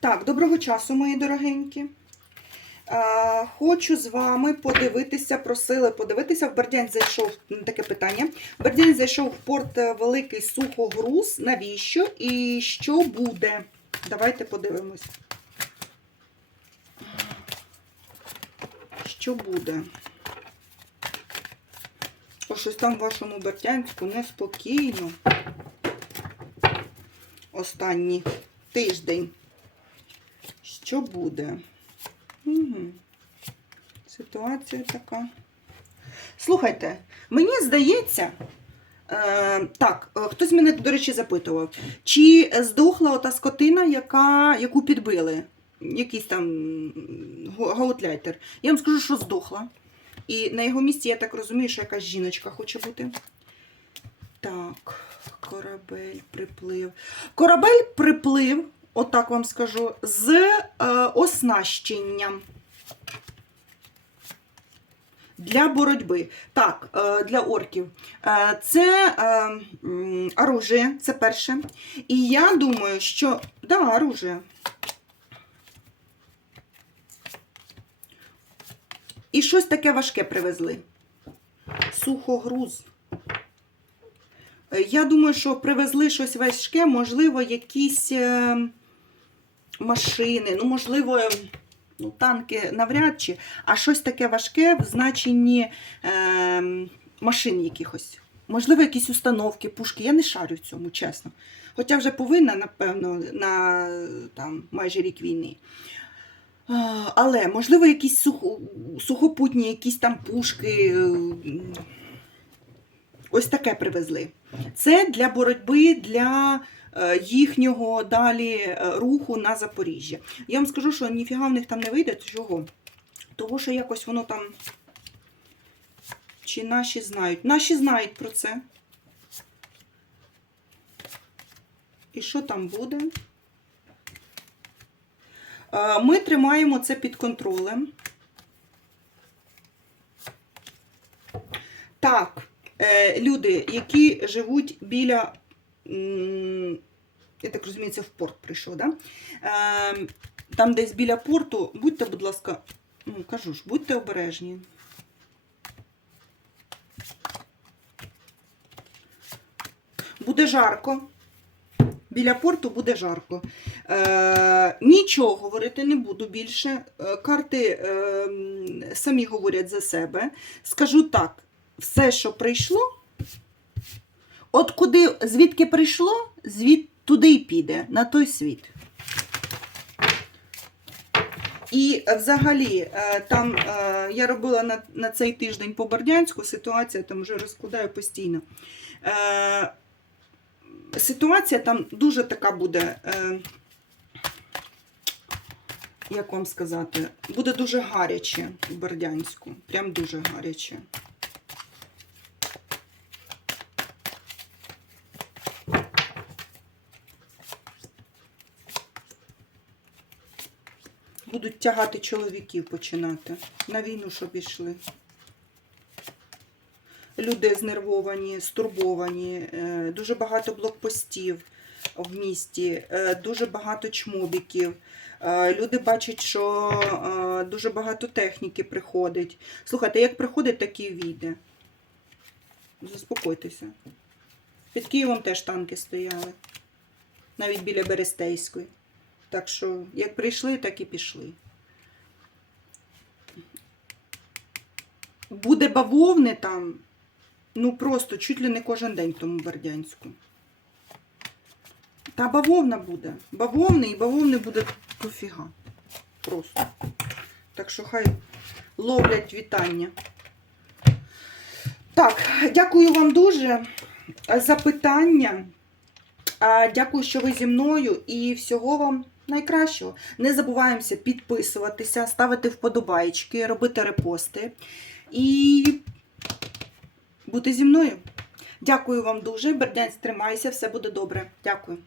Так, доброго часу, мої дорогенькі. Хочу з вами подивитися, просили подивитися. В Бердянськ зайшов таке питання. В Бердянськ зайшов в порт е, великий сухогруз. Навіщо і що буде? Давайте подивимось. Що буде? О, щось там в вашому Бердянську неспокійно. Останній тиждень. Що буде? Угу. Ситуація така. Слухайте, мені здається, е, так, е, хтось мене, до речі, запитував, чи здохла ота скотина, яка, яку підбили? Якийсь там гаутляйтер. Я вам скажу, що здохла. І на його місці, я так розумію, що якась жіночка хоче бути. Так, корабель приплив. Корабель приплив, отак вам скажу, з е, оснащенням. Для боротьби. Так, е, для орків. Е, Це оружие, це перше. І я думаю, що. Да, оружие. І щось таке важке привезли. Сухогруз. Я думаю, що привезли щось важке, можливо, якісь машини, ну, можливо, е, ну, танки навряд чи, а щось таке важке в значенні е, машин якихось. Можливо, якісь установки, пушки. Я не шарю в цьому, чесно. Хоча вже повинна, напевно, на там, майже рік війни. Але, можливо, якісь сухо, сухопутні, якісь там пушки. е, Ось таке привезли. Це для боротьби, для їхнього далі е, руху на Запоріжжя. Я вам скажу, що ніфіга в них там не вийде. Чого? Того, що якось воно там. Чи наші знають? Наші знають про це. І що там буде? Е, Ми тримаємо це під контролем. Так, е, люди, які живуть біля, я так розумію, це в порт прийшов, да? Е, там десь біля порту, будьте, будь ласка, ну, кажу ж, будьте обережні. Буде жарко. Біля порту буде жарко. Е, нічого говорити не буду більше. Е, карти е, самі говорять за себе. Скажу так: все, що прийшло, от куди, звідки прийшло, звід туди й піде, на той світ. І взагалі, е, там е, я робила на, на цей тиждень по Бердянську, ситуація там вже розкладаю постійно. Е, ситуація там дуже така буде. Як вам сказати, буде дуже гаряче в Бердянську. Прям дуже гаряче. Будуть тягати чоловіків починати. На війну, щоб ішли. Люди знервовані, стурбовані, е, дуже багато блокпостів в місті, е, дуже багато чмобіків. Е, Люди бачать, що дуже багато техніки приходить. Слухайте, як приходить, так і війде. Заспокойтеся. Під Києвом теж танки стояли. Навіть біля Берестейської. Так що, як прийшли, так і пішли. Буде бавовни там, ну просто чуть ли не кожен день в тому Бердянську. Та бавовна буде. Бавовни і бавовни буде пофіга. Просто. Так що хай ловлять вітання. Так, дякую вам дуже за питання. Дякую, що ви зі мною і всього вам найкращого. Не забуваємося підписуватися, ставити вподобайки, робити репости і бути зі мною. Дякую вам дуже. Бердянськ, тримайся, все буде добре. Дякую.